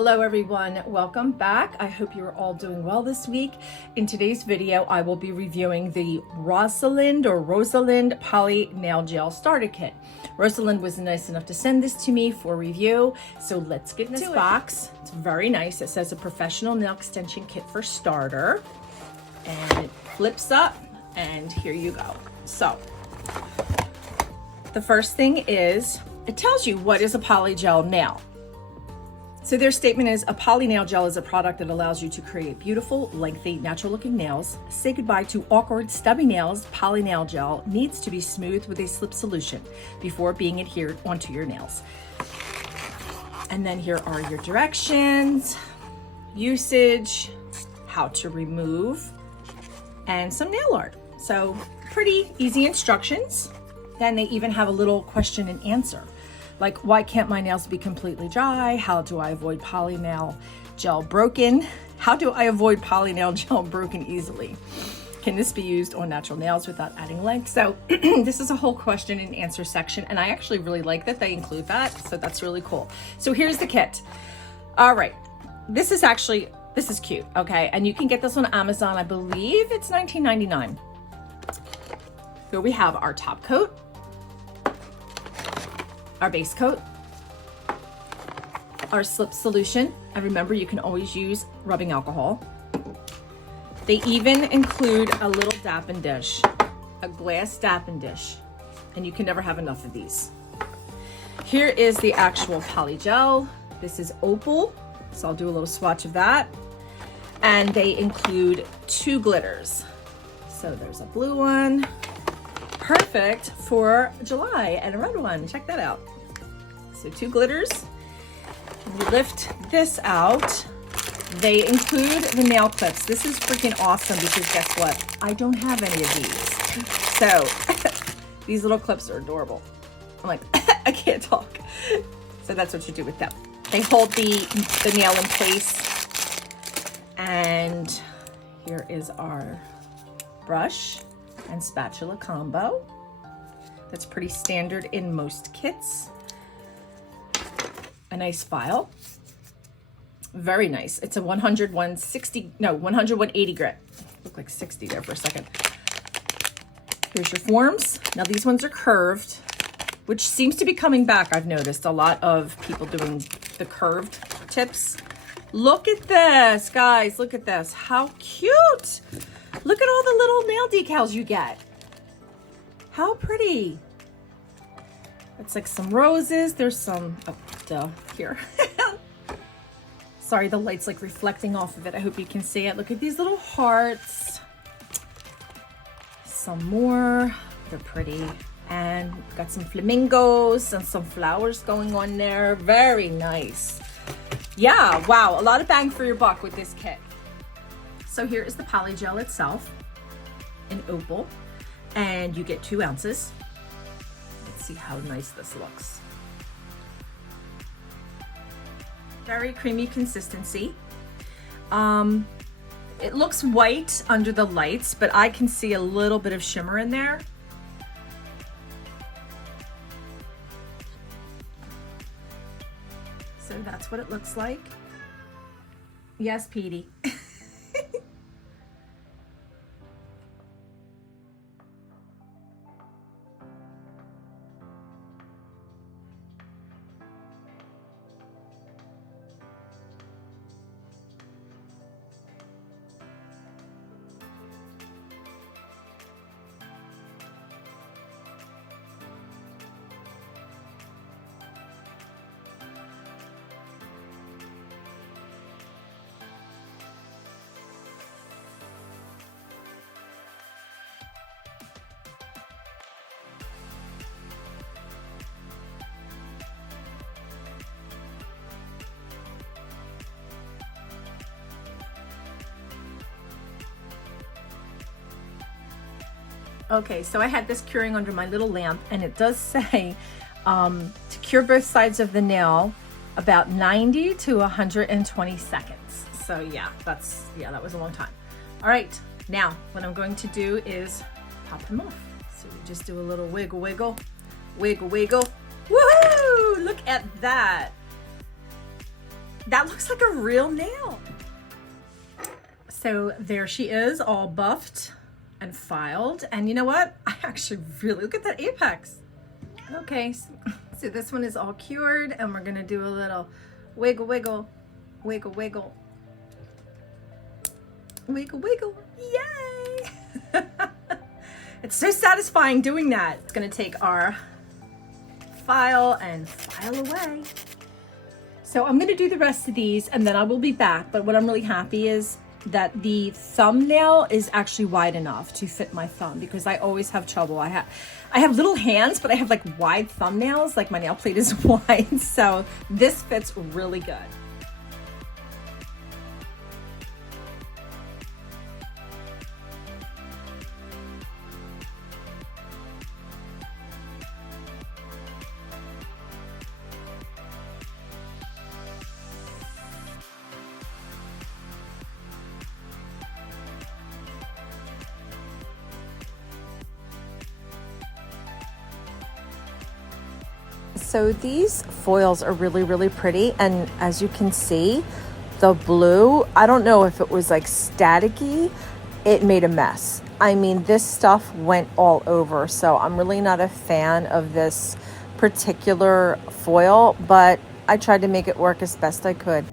Hello everyone, welcome back. I hope you're all doing well this week. In today's video, I will be reviewing the Rosalind Poly Nail Gel Starter Kit. Rosalind was nice enough to send this to me for review, so let's get into this box. It's very nice. It says a professional nail extension kit for starter, and it flips up, and here you go. So, the first thing is, it tells you what is a polygel nail. So their statement is, a poly nail gel is a product that allows you to create beautiful, lengthy, natural looking nails. Say goodbye to awkward, stubby nails. Poly nail gel needs to be smoothed with a slip solution before being adhered onto your nails. And then here are your directions, usage, how to remove, and some nail art. So pretty easy instructions. Then they even have a little question and answer. Like, why can't my nails be completely dry? How do I avoid poly nail gel broken? How do I avoid poly nail gel broken easily? Can this be used on natural nails without adding length? So this is a whole question and answer section, and I actually really like that they include that, so that's really cool. So here's the kit. All right, this is cute, okay? And you can get this on Amazon. I believe it's $19.99. Here we have our top coat, our base coat, our slip solution, and remember, you can always use rubbing alcohol. They even include a little dapping dish, a glass dapping dish, and you can never have enough of these. Here is the actual poly gel. This is Opal, so I'll do a little swatch of that. And they include 2 glitters. So there's a blue one, perfect for July, and a red one. Check that out. So 2 glitters. We lift this out. They include the nail clips. This is freaking awesome because guess what? I don't have any of these. So these little clips are adorable. I'm like, I can't talk. So that's what you do with them. They hold the nail in place. And here is our brush and spatula combo. That's pretty standard in most kits. A nice file. Very nice. It's a 100, 160, no, 100, 180 grit. Looked like 60 there for a second. Here's your forms. Now these ones are curved, which seems to be coming back. I've noticed a lot of people doing the curved tips. Look at this, guys. Look at this. How cute. Look at all the little nail decals you get. How pretty. It's like some roses. There's some, here. Sorry, the light's like reflecting off of it. I hope you can see it. Look at these little hearts. Some more. They're pretty. And we've got some flamingos and some flowers going on there. Very nice. Yeah, wow. A lot of bang for your buck with this kit. So here is the poly gel itself in Opal, and you get 2 ounces. Let's see how nice this looks. Very creamy consistency. It looks white under the lights, but I can see a little bit of shimmer in there. So that's what it looks like. Yes, Petey. Okay, so I had this curing under my little lamp, and it does say to cure both sides of the nail about 90 to 120 seconds. So yeah, that was a long time. All right, now what I'm going to do is pop him off. So we just do a little wiggle, wiggle, wiggle, wiggle. Woohoo! Look at that. That looks like a real nail. So there she is, all buffed and filed. And you know what? I actually really, look at that apex. Okay, so this one is all cured, and we're gonna do a little wiggle, wiggle, wiggle, wiggle, wiggle, wiggle, yay! It's so satisfying doing that. It's gonna take our file and file away. So I'm gonna do the rest of these and then I will be back. But what I'm really happy is that the thumbnail is actually wide enough to fit my thumb, because I always have trouble. I have little hands, but I have like wide thumbnails, like my nail plate is wide. So this fits really good. So these foils are really, really pretty. And as you can see, the blue, I don't know if it was like staticky, it made a mess. I mean, this stuff went all over. So I'm really not a fan of this particular foil, but I tried to make it work as best I could.